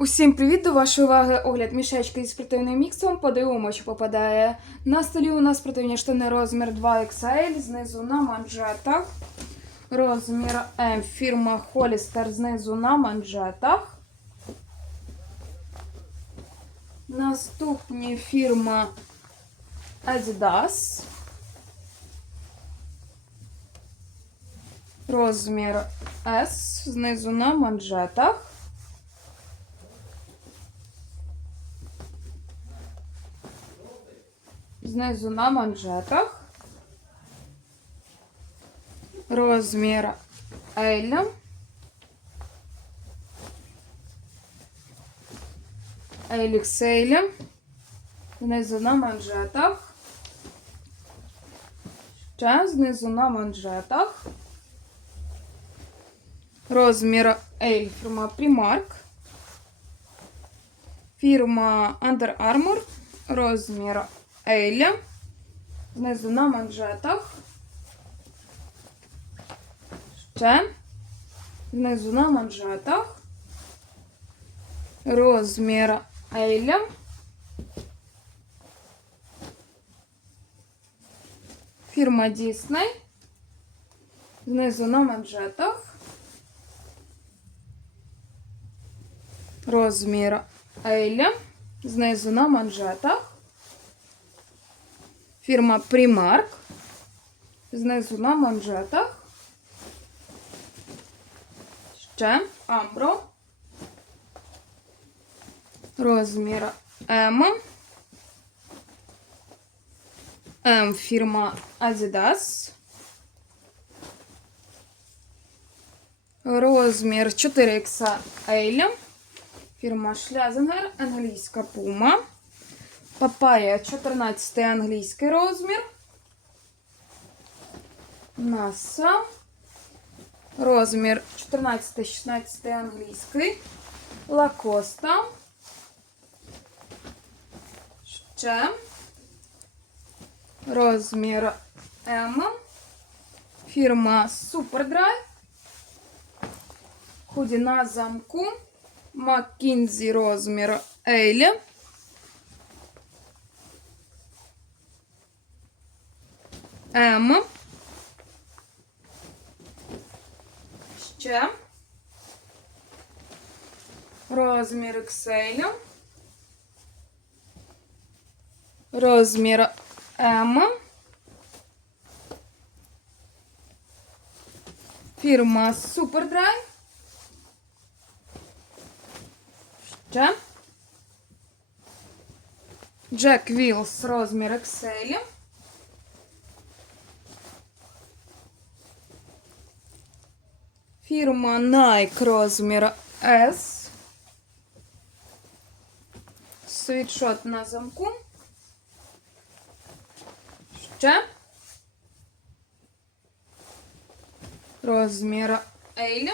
Усім привіт! До вашої уваги огляд мішечки із спортивним міксом. Подивимо, що попадає. На столі у нас спортивні штани розмір 2XL, знизу на манжетах. Розмір М фірма Hollister знизу на манжетах. Наступні фірма Adidas. Розмір S знизу на манжетах. Знизу на манжетах. Розмір L. XL. Знизу на манжетах. Ще знизу на манжетах. Розмір L фірма Primark. Фірма Under Armour. Розмір L. Знизу на манжетах. Ще. Знизу на манжетах. Розмір L. Фірма Disney. Знизу на манжетах. Розмір L. Знизу на манжетах. Фірма Primark. Знизу на манжетах. Ще Амбро. Розмір М. М фірма Adidas. Розмір 4XL. Фірма Шлязенгер. Англійська пума. Папая 14 англійський розмір. Наса. Розмір 14-16 англійський. Лакоста. Ще. Розмір М. Фірма Superdry. Худі на замку. Маккінзі розмір L. М. Ще. Розмір XL. Розмір М. Фірма Superdry. Ще. Jack Wheels розмір XL. Фірма Nike розмір S. Світшот на замку. Ще. Розмір L.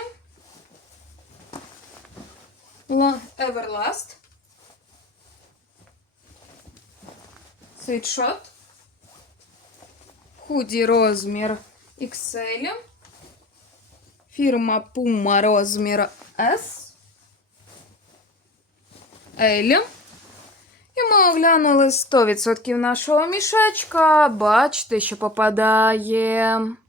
Everlast. Світшот. Худі розмір XL. Фірма Puma розмір S. Елі. І ми оглянули 100% нашого мішечка. Бачите, що попадає.